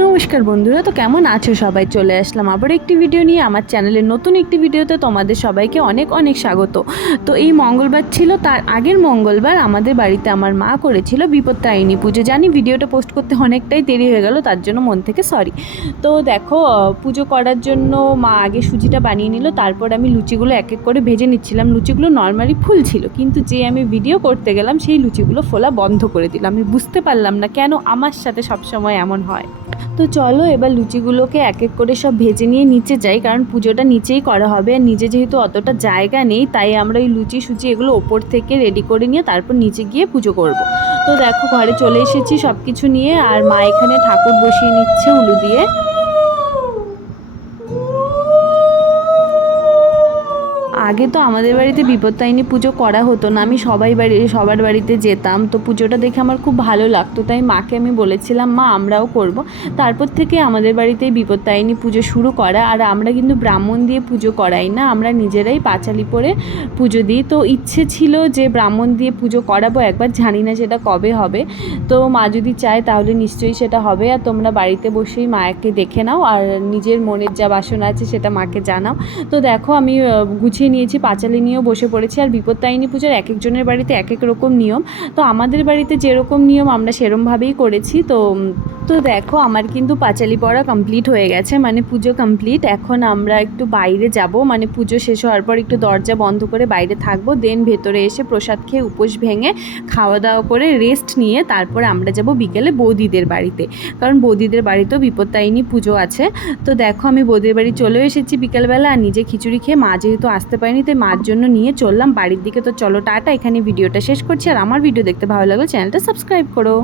নমস্কার বন্ধুরা, তো কেমন আছো সবাই? চলে আসলাম আবার একটি ভিডিও নিয়ে আমার চ্যানেলের নতুন একটি ভিডিওতে। তোমাদের সবাইকে অনেক অনেক স্বাগত। তো এই মঙ্গলবার ছিল, তার আগের মঙ্গলবার আমাদের বাড়িতে আমার মা করেছিল বিপত্তারিণী পুজো। জানি ভিডিওটা পোস্ট করতে অনেকটাই দেরি হয়ে গেল, তার জন্য মন থেকে সরি। তো দেখো, পুজো করার জন্য মা আগে সুজিটা বানিয়ে নিল, তারপর আমি লুচিগুলো এক এক করে ভেজে নিচ্ছিলাম। লুচিগুলো নর্মালি ফুল ছিল, কিন্তু যে আমি ভিডিও করতে গেলাম সেই লুচিগুলো ফোলা বন্ধ করে দিলাম। আমি বুঝতে পারলাম না কেন আমার সাথে সবসময় এমন হয়। তো চলো এবার লুচিগুলোকে এক এক করে সব ভেজে নিয়ে নিচে যাই, কারণ পুজোটা নিচেই করা হবে। আর নিচে যেহেতু অতটা জায়গা নেই, তাই আমরা ওই লুচি সুচি এগুলো ওপর থেকে রেডি করে নিয়ে তারপর নিচে গিয়ে পুজো করব। তো দেখো ঘরে চলে এসেছি সব কিছু নিয়ে, আর মা এখানে ঠাকুর বসিয়ে নিচ্ছে উলু দিয়ে। আগে তো আমাদের বাড়িতে বিপত্তারিণী পুজো করা হতো না, আমি সবার বাড়িতে যেতাম। তো পুজোটা দেখে আমার খুব ভালো লাগতো, তাই মাকে আমি বলেছিলাম মা আমরাও করব। তারপর থেকে আমাদের বাড়িতে বিপত্তারিণী পুজো শুরু করা। আর আমরা কিন্তু ব্রাহ্মণ দিয়ে পুজো করাই না, আমরা নিজেরাই পাঁচালি পরে পুজো দিই। তো ইচ্ছে ছিল যে ব্রাহ্মণ দিয়ে পুজো করাবো একবার, জানি না সেটা কবে হবে। তো মা যদি চায় তাহলে নিশ্চয়ই সেটা হবে। আর তোমরা বাড়িতে বসেই মাকে দেখে নাও, আর নিজের মনের যা বাসনা আছে সেটা মাকে জানাও। তো দেখো আমি গুছিয়ে নিয়েছি, পাঁচালি নিয়েও বসে পড়েছি। আর বিপত্তারিণী পুজোর এক একজনের বাড়িতে এক এক রকম নিয়ম। তো আমাদের বাড়িতে যেরকম নিয়ম আমরা সেরমভাবেই করেছি। তো দেখো আমার কিন্তু পাঁচালি পড়া কমপ্লিট হয়ে গেছে, মানে পুজো কমপ্লিট। এখন আমরা একটু বাইরে যাব, মানে পুজো শেষ হওয়ার পর একটু দরজা বন্ধ করে বাইরে থাকবো, দেন ভেতরে এসে প্রসাদ খেয়ে উপোস ভেঙে খাওয়া দাওয়া করে রেস্ট নিয়ে তারপর আমরা যাব বিকেলে বৌদিদের বাড়িতে, কারণ বৌদিদের বাড়িতেও বিপত্তারিণী পুজো আছে। তো দেখো আমি বৌদির বাড়ি চলে এসেছি বিকেলবেলা, আর নিজে খিচুড়ি খেয়ে, মা যেহেতু আসতে পারেনি তাই মার জন্য নিয়ে চললাম বাড়ির দিকে। তো চলো টাটা, এখানে ভিডিওটা শেষ করছি। আর আমার ভিডিও দেখতে ভালো লাগলে চ্যানেলটা সাবস্ক্রাইব করো।